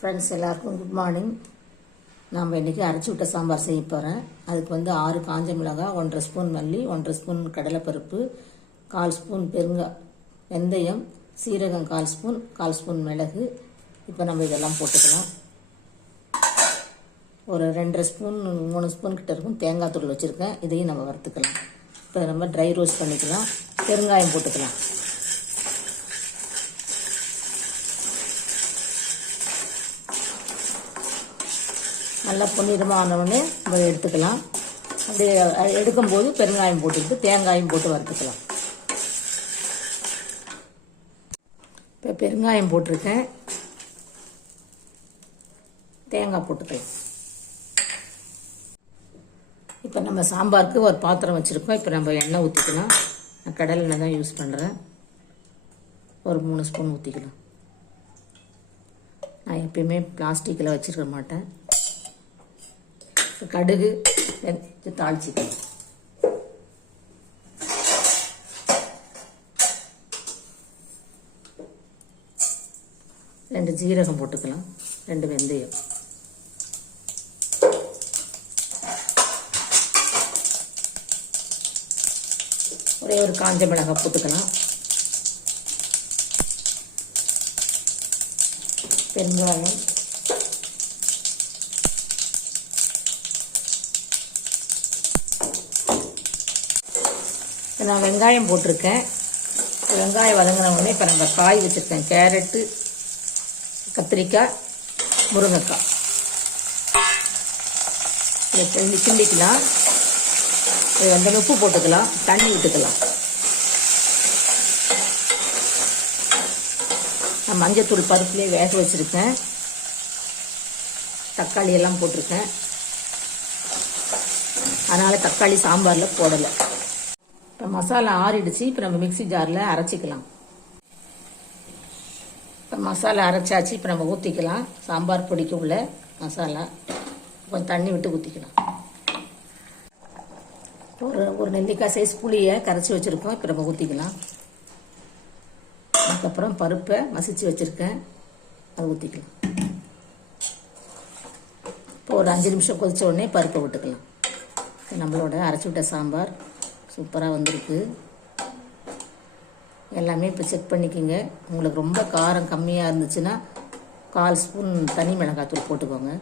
Friends எல்லாருக்கும் good morning நாம் இன்றைக்கி அரைச்சி விட்ட சாம்பார் செய்ய போகிறேன் அதுக்கு வந்து ஆறு காஞ்ச மிளகாய் ஒன்றரை ஸ்பூன் மல்லி ஒன்றரை ஸ்பூன் கடலைப்பருப்பு கால் ஸ்பூன் பெருங்க வெந்தயம் சீரகம் கால் ஸ்பூன் கால் ஸ்பூன் மிளகு. இப்போ நம்ம இதெல்லாம் போட்டுக்கலாம். ஒரு ரெண்டரை ஸ்பூன் மூணு ஸ்பூன் கிட்ட இருக்கும் தேங்காய் தூள் வச்சுருக்கேன். இதையும் நம்ம வறுத்துக்கலாம். இப்போ நம்ம ட்ரை ரோஸ்ட் பண்ணிக்கலாம். பெருங்காயம் போட்டுக்கலாம். நல்லா பொன்னிறமாக ஆனவுடனே நம்ம எடுத்துக்கலாம். அப்படியே எடுக்கும்போது பெருங்காயம் போட்டுக்கிட்டு தேங்காயும் போட்டு வறுத்துக்கலாம். இப்போ பெருங்காயம் போட்டிருக்கேன். தேங்காய் போட்டுக்கலாம். இப்போ நம்ம சாம்பாருக்கு ஒரு பாத்திரம் வச்சுருக்கோம். இப்போ நம்ம எண்ணெய் ஊற்றிக்கலாம் நான் கடல் எண்ணெய் தான் யூஸ் பண்ணுறேன் ஒரு மூணு ஸ்பூன் ஊற்றிக்கலாம் நான் எப்பயுமே பிளாஸ்டிக்கில் வச்சுருக்க மாட்டேன். கடுகு வெச்சு தாளிச்சிக்கலாம் ரெண்டு ஜீரகம் போட்டுக்கலாம். ரெண்டு வெந்தயம். ஒரே ஒரு காஞ்ச மிளகாய் போட்டுக்கலாம். பெருங்காயம். இப்போ நான் வெங்காயம் போட்டிருக்கேன். வெங்காயம் வதங்கின உடனே இப்போ நம்ம காய் வச்சுருக்கேன். கேரட்டு கத்திரிக்காய் முருங்கைக்காய். இதை கிண்டி கிண்டிக்கலாம். இது வந்து உப்பு போட்டுக்கலாம். தண்ணி விட்டுக்கலாம் நான் மஞ்சத்தூள் பருப்புலேயே வேக வச்சுருக்கேன். தக்காளி எல்லாம் போட்டிருக்கேன். அதனால் தக்காளி சாம்பாரில் போடலை. இப்போ மசாலா ஆறிடுச்சு. இப்போ நம்ம மிக்சி ஜாரில் அரைச்சிக்கலாம். இப்போ மசாலா அரைச்சாச்சு. இப்போ நம்ம ஊற்றிக்கலாம் சாம்பார் பொடிக்கு உள்ள மசாலா. கொஞ்சம் தண்ணி விட்டு ஊற்றிக்கலாம் ஒரு ஒரு நெல்லிக்காய் சைஸ் புளியை கரைச்சி வச்சுருக்கோம். இப்போ நம்ம ஊற்றிக்கலாம் அதுக்கப்புறம் பருப்பை மசிச்சு வச்சுருக்கேன். அதை ஊற்றிக்கலாம் இப்போ ஒரு அஞ்சு நிமிஷம் கொதித்த உடனே பருப்பை விட்டுக்கலாம். நம்மளோட அரைச்சி விட்ட சாம்பார். சூப்பராக வந்திருக்கு. எல்லாமே இப்போ செக் பண்ணிக்கோங்க. உங்களுக்கு ரொம்ப காரம் கம்மியாக இருந்துச்சுன்னா கால் ஸ்பூன் தனி மிளகாத்தூள் போட்டுக்கோங்க.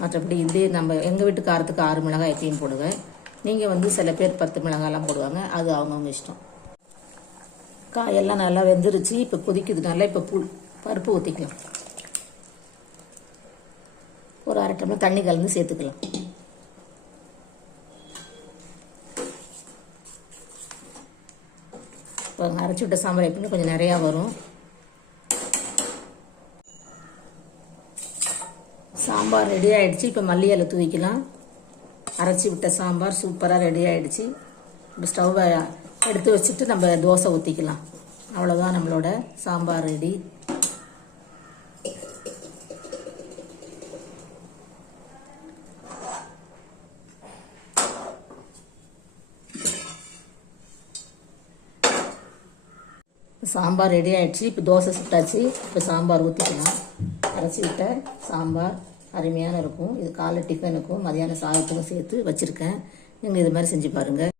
மற்றபடி இதே நம்ம எங்கள் வீட்டு காரத்துக்கு ஆறு மிளகாய் எப்பயும் போடுவேன். நீங்கள் வந்து சில பேர் பத்து மிளகாயெல்லாம் போடுவாங்க. அது அவங்கவுங்க இஷ்டம். காயெல்லாம் நல்லா வெந்துருச்சு. இப்போ கொதிக்கிறதுனால இப்போ புல் பருப்பு ஊற்றிக்கலாம் ஒரு அரை டம்ளர் தண்ணி கலந்து சேர்த்துக்கலாம் இப்போ அரைச்சி விட்ட சாம்பார் எப்படின்னு கொஞ்சம் நிறையா வரும். சாம்பார் ரெடி ஆகிடுச்சு இப்போ மல்லி இலை தூவிக்கலாம். அரைச்சி விட்ட சாம்பார் சூப்பராக ரெடி ஆகிடுச்சு இப்போ ஸ்டவ்வை எடுத்து வச்சுட்டு நம்ம தோசை ஊற்றிக்கலாம் அவ்வளோதான் நம்மளோட சாம்பார் ரெடி சாம்பார் ரெடி ஆயிடுச்சு. இப்போ தோசை சுட்டாச்சு. இப்போ சாம்பார் ஊற்றிக்கலாம் அரைச்சி விட்ட சாம்பார் அருமையான இருக்கும். இது காலை டிஃபனுக்கும் மதியான சாதத்துக்கும் சேர்த்து வச்சுருக்கேன். நீங்கள் இது மாதிரி செஞ்சு பாருங்கள்